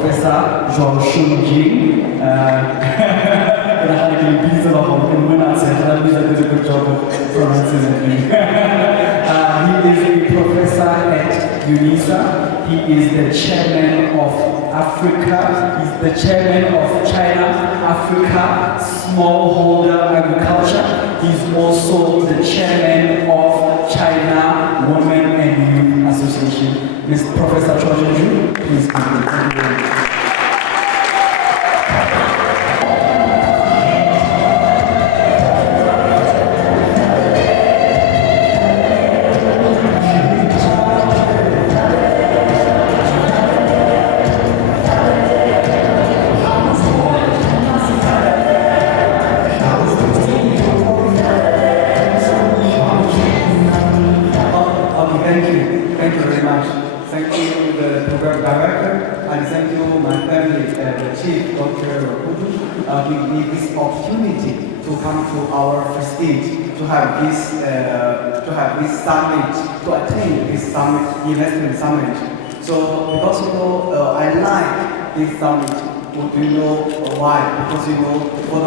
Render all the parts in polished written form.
Professor Xiaoshun Qin. And I had to be when I said that he did a good job of pronouncing it. He is a professor at UNISA. He is the chairman of Africa. He's the chairman of China, Africa, Smallholder Agriculture. He's also the chairman of China Women and Youth Association. Mr. Professor Xiaoshun Qin, please come in. Thank you very much. Thank you very much. Thank you, the program director, and thank you, my family, the chief, Dr. Kudu, giving me this opportunity to come to our prestige, to have this summit, to attend this summit, investment summit. So, because I like this summit. Do you know why? Because for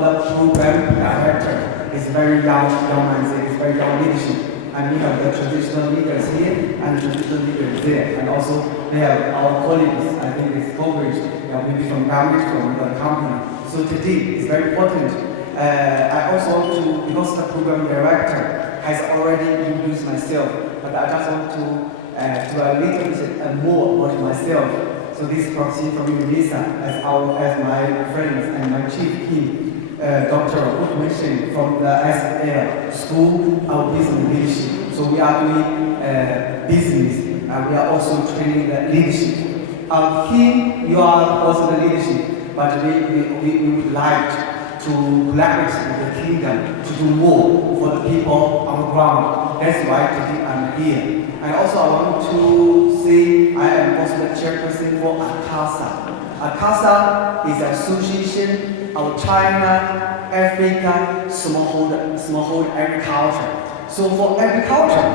the program director is very young man, is very young leadership. And we have the traditional leaders here and traditional leaders there. And also we have our colleagues, I think it's coverage, maybe from government, from the company. So today is very important. I also want to, because the program director has already introduced myself, but I just want to a little bit more about myself. So this is from UNISA as my friends and my chief team. Dr. Wood mentioned from the ACASA School of Business Leadership. So we are doing business and we are also training the leadership. Here you are also the leadership, but we would like to collaborate with the kingdom to do more for the people on the ground. That's why today I'm here. And also I want to say I am also the chairperson for ACASA. ACASA is an association of China, Africa, smallholder agriculture. So for agriculture,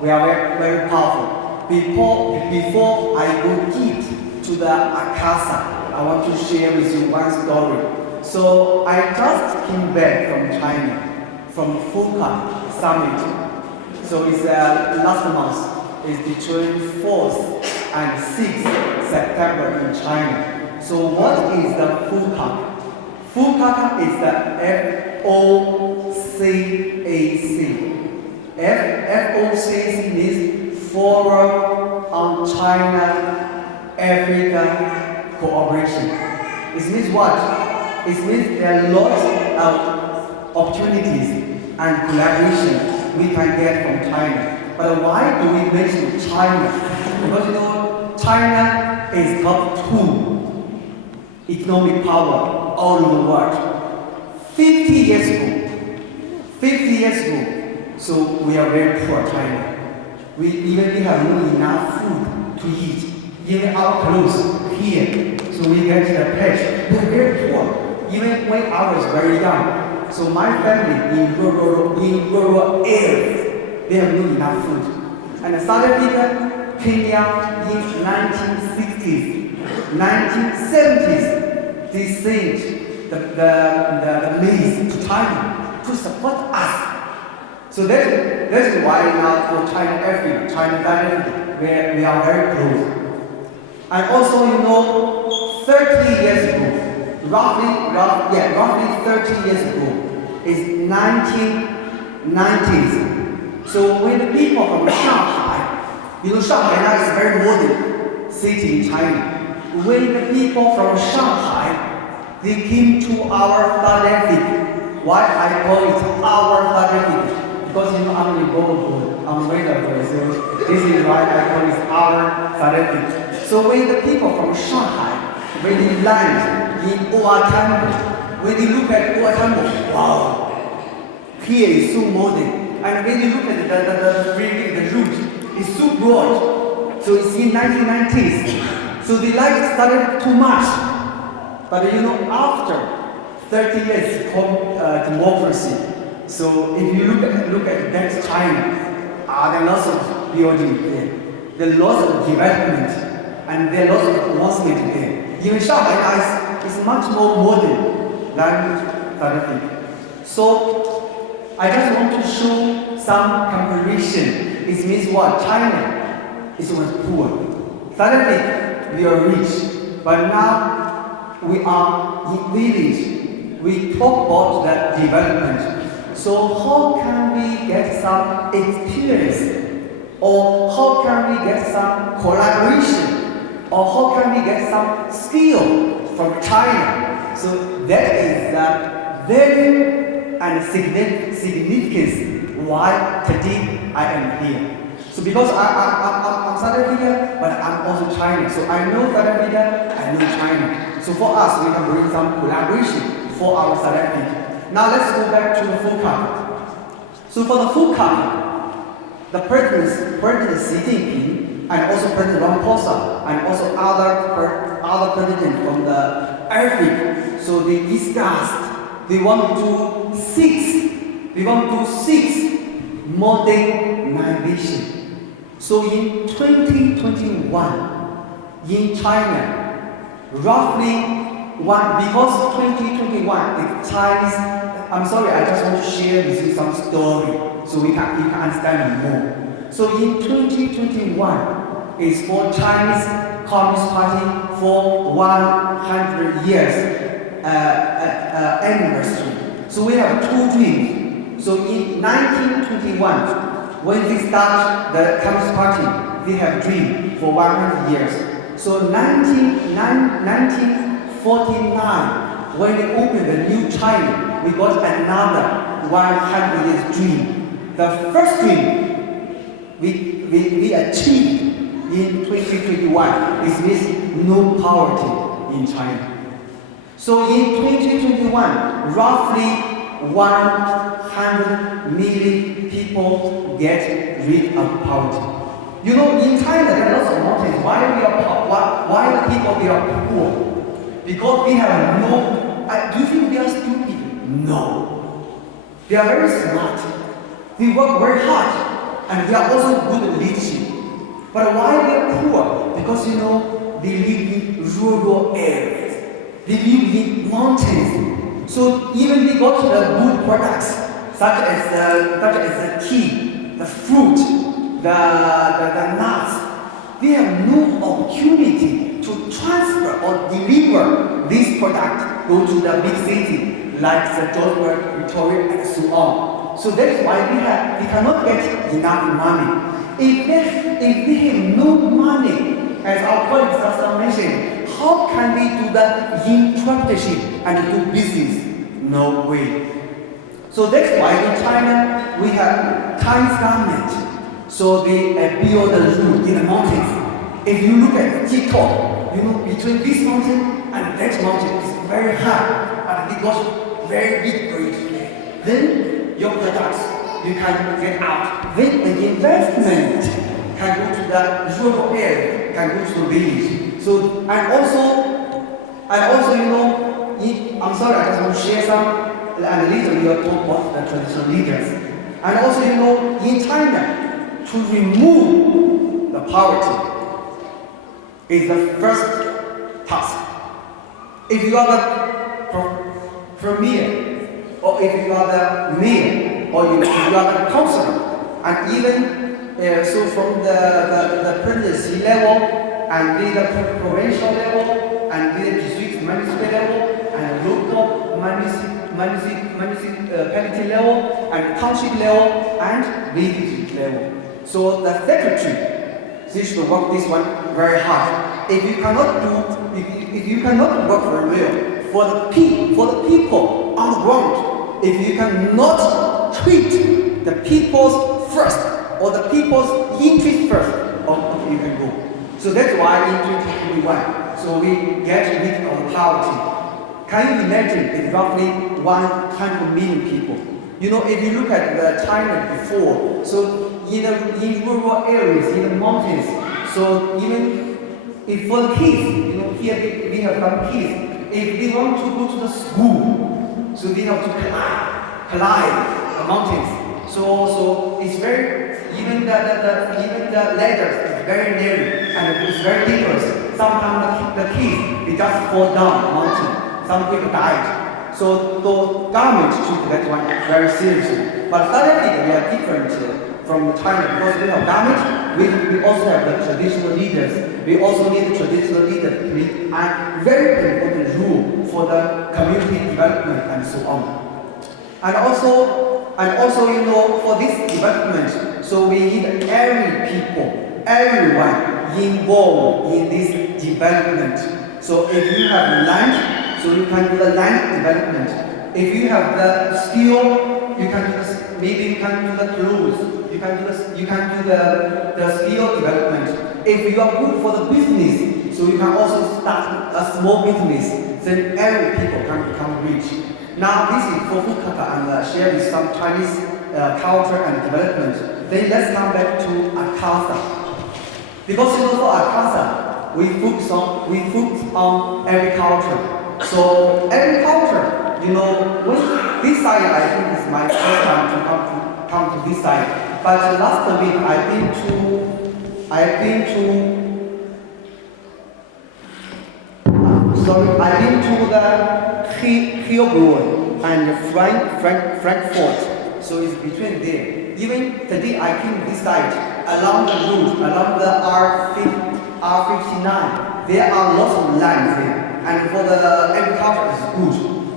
we are very, very powerful. Before I go deep to the ACASA, I want to share with you one story. So I just came back from China, from FUCA Summit. So it's last month, it's between 4th and 6th September in China. So what is the FUCA? FUCA is the FOCAC. FOCAC means Forum on China-Africa Cooperation. It means what? It means there are lots of opportunities and collaboration we can get from China. But why do we mention China? Because China is top 2 economic power all over the world. 50 years ago, so we are very poor China. We have not enough food to eat. Even our clothes here, so we get the patch. We are very poor. Even when I was very young. So my family in rural areas, they have not enough food. And South Africa, Kenya in 1960s, 1970s, they sent the maize to China to support us. So that's why now for China Africa, where we are very close. And also, 30 years ago, roughly 30 years ago, is 1990s. So when the people from Shanghai, Shanghai now is a very modern city in China. When the people from Shanghai, they came to our South Africa. Why I call it our South Africa? Because I'm in Bobo, I'm Wayne, so this is why I call it our South Africa. So when the people from Shanghai, when they land in Oatambo, when they look at Oatambo, wow, here is so modern. And when you look at the route, it's so broad. So it's in 1990s. So the light started too much. But after 30 years democracy, so if you look at that China, there are lots of buildings there. There are lots of development. and there are lots of advancement there. Even Shanghai is much more modern than South Africa. So I just want to show some comparison. It means what? China is much poor. South Africa, we are rich, but now we are in village. We talk about that development. So how can we get some experience? Or how can we get some collaboration? Or how can we get some skill from China? So that is the value and significance why today I am here. So because I'm South Africa, but I'm also China. So I know South Africa, I know China. So for us, we can bring some collaboration for our South Africa. Now let's go back to the full card. So for the full card, the President Xi Jinping and also President Ramaphosa and also other presidents from the Africa, so they discussed they want to six modernization. So in 2021, in China, roughly because 2021 is Chinese. I'm sorry, I just want to share with you some story so you can understand more. So in 2021 is for Chinese Communist Party for 100 years anniversary. So we have two dreams. So in 1921, when they start the Communist Party, they have dream for 100 years. So 1949, when we opened the new China, we got another 100 years dream. The first dream we achieved in 2021 is this no poverty in China. So in 2021, roughly 100 million people get rid of poverty. You know, in China there are lots of mountains. Why the people they are poor? Because we have no. Do you think they are stupid? No. They are very smart. They work very hard, and they are also good at leadership. But why they are poor? Because you know they live in rural areas. They live in mountains. So even they got the good products such as the tea, the fruit, the nuts. They have no opportunity to transfer or deliver this product go to the big city like the Johannesburg, Victoria, and so on. So that's why we cannot get enough money. If they have no money, as our colleagues just mentioned, how can we do the entrepreneurship and do business? No way. So that's why in China we have Chinese government. So they build a road in the mountains. If you look at TikTok, you know between this mountain and that mountain is very high, but they got very big bridge. Then your products you can get out. Then the investment can go to the rural area, can go to the village. So and also you know, I'm sorry, I just want to share some. And later we will talk about the traditional leaders. And also you know, in China, to remove the poverty is the first task. If you are the premier, or if you are the mayor, or if you are the councillor, and even so from the presidency level, and then the provincial level, and then the district municipal level, and local municipality level, and township level, and village level. So the secretary, they should work this one very hard. If you cannot work very well for the people on the ground, if you cannot treat the people's first or the people's interest first, you can go. So that's why in 2021, so we get rid of poverty. Can you imagine? It's roughly 100 million people. You know, if you look at the China before, so in rural areas, in the mountains, so even if for the kids, you know, here we have some kids, if they want to go to the school, so they have to climb the mountains. So it's very, even the ladders is is very narrow and it's very dangerous. Sometimes the kids, they just fall down the mountain. Some people died. So the government took that one very seriously. But suddenly we are different from China because we have government, we also have the traditional leaders. We also need traditional leaders to play a very important role for the community development and so on. And also, you know, for this development, so we need every people, everyone involved in this development. So if you have land, so you can do the land development. If you have the skill, you can do the, maybe you can do the clothes. You can do the skill development. If you are good for the business, so you can also start a small business. Then every people can become rich. Now this is for Fukaka and share with some Chinese culture and development. Then let's come back to ACASA. Because you know for ACASA, we focus on agriculture. So agriculture, you know, this side I think is my first time to come to this side. But last week I've been to the Hilbron and Frankfurt. So it's between there. Even today I came this side along the route, along the R59. There are lots of land there, and for the agriculture is good.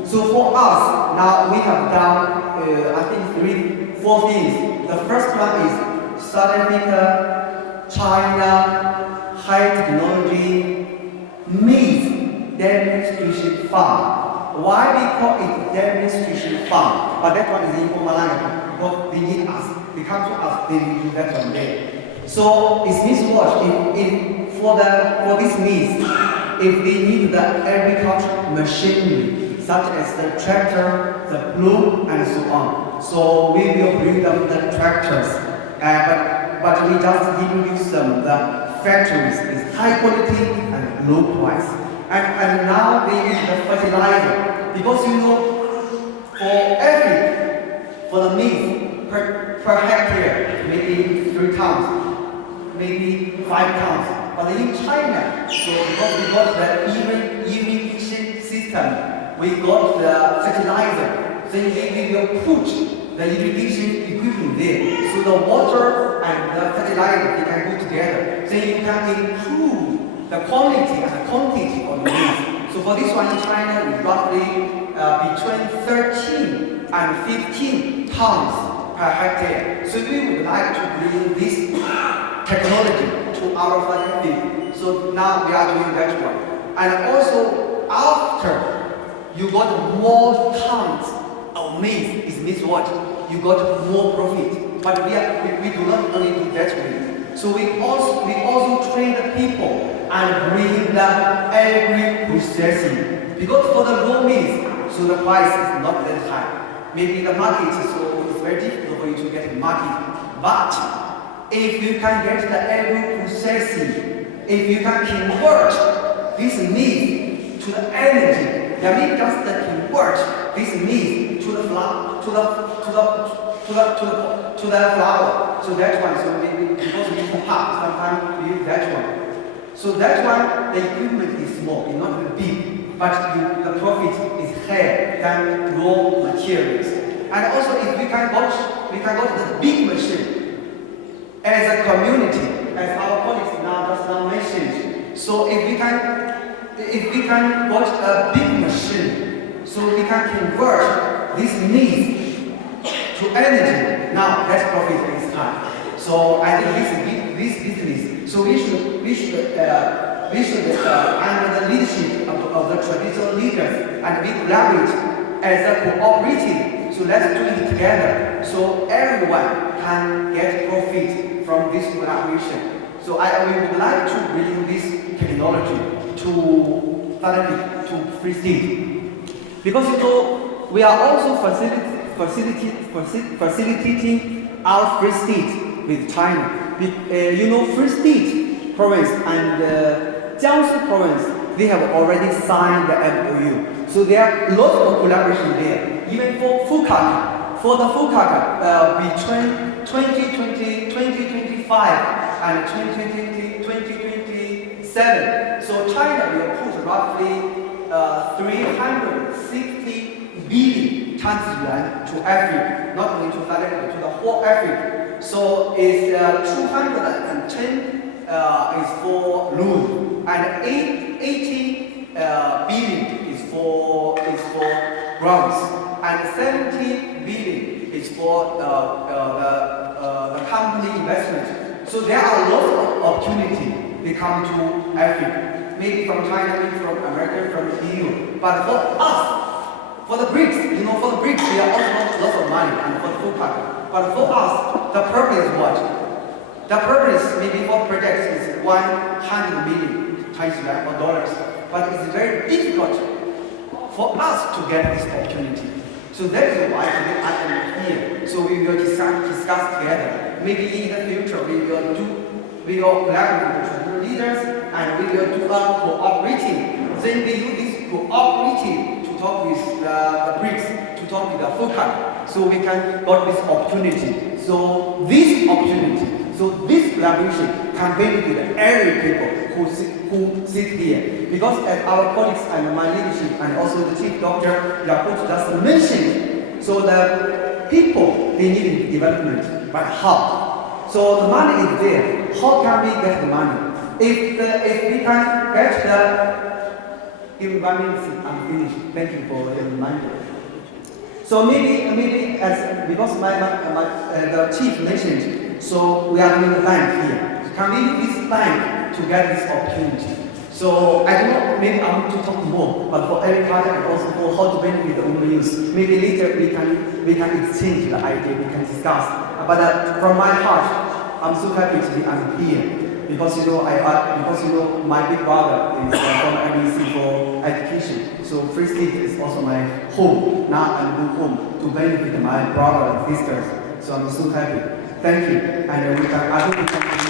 So for us now we have done I think 4 things. The first one is South Africa, China, high technology, maize demonstration farm. Why we call it demonstration farm? But that one is informal language because they need us. They come to us, they will do that one day. So it means what? For this means, if they need the agricultural machinery, such as the tractor, the plow, and so on. So we will bring them the tractors, but we just introduce them the factories is high quality and low price. And now they use the fertilizer because you know for the maize per hectare maybe 3 tons, maybe 5 tons. But in China, so because we got the irrigation system, we got the fertilizer. Then we will put the irrigation equipment there. So the water and the fertilizer, they can go together. Then you can improve the quality and the quantity of the maize. So for this one in China, we roughly between 13 and 15 tons per hectare. So we would like to bring this technology to our farming field. So now we are doing that one. And also after you got more tons of maize, it means what? You got more profit. But we do not only do that way. So we also train the people and bring the agri-processing. Because for the raw maize, so the price is not that high. Maybe the market, so it's very difficult for you to get a market. But if you can get the agri-processing, if you can convert this maize to the energy, that means just convert this maize to the flour, to the flour. So that one, so maybe because we use the pump, sometimes we use that one. So that one, the equipment is small, it's not very big, but the profit is higher than raw materials. And also, if we can got the big machine as a community, as our colleagues just now mentioned. So if we can got a big machine, so we can convert this maize to energy. Now that profit is high. So I think this business. So we should under the leadership of the traditional leaders, and we collaborate as a cooperative. So let's do it together. So everyone can get profit from this collaboration. So we would like to bring this technology to Free State, because you know we are also facilitating our Free State with China. You know, Free State province and Jiangsu province, they have already signed the MOU. So there are lots of collaboration there. Even for Fukaka, between 2020-2025, and 2027. So China will put roughly 360 billion Chinese yuan to Africa, not only to South Africa, to the whole Africa. So it's 210 is for loan, and 80 billion is for grants, and 70 billion is for the company investment. So there are lots of opportunity they come to Africa, maybe from China, maybe from America, from the EU. But for us, for the BRICS, for the BRICS, we are also lots of money and for the food packet. But for us, the purpose is what? The purpose maybe for projects is 100 million Chinese yuan or dollars. But it's very difficult for us to get this opportunity. So that is why today I am here. So we will discuss together. Maybe in the future we will collaborate with the leaders and we will do a cooperating. Then we use this cooperating to talk with the BRICS, to talk with the FOCAC, so we can got this opportunity. So this opportunity, this collaboration can benefit every people who sit here. Because as our colleagues and my leadership and also the chief doctor Yakut just mentioned, so the people, they need development, but how? So the money is there. How can we get the money? If we can get the, give me 1 minute, I'm finished. Thank you for the reminder. So maybe as because the chief mentioned, so we are doing the bank here. Can we use this bank to get this opportunity? So I don't know, maybe I want to talk more, but for every project and also for how to benefit the own use. Maybe later we can exchange the idea, we can discuss. But from my heart, I'm so happy to be here because my big brother is from MEC for education. So Free State is also my home. Now I'm going home to benefit my brother and sisters. So I'm so happy. Thank you, and I hope we can.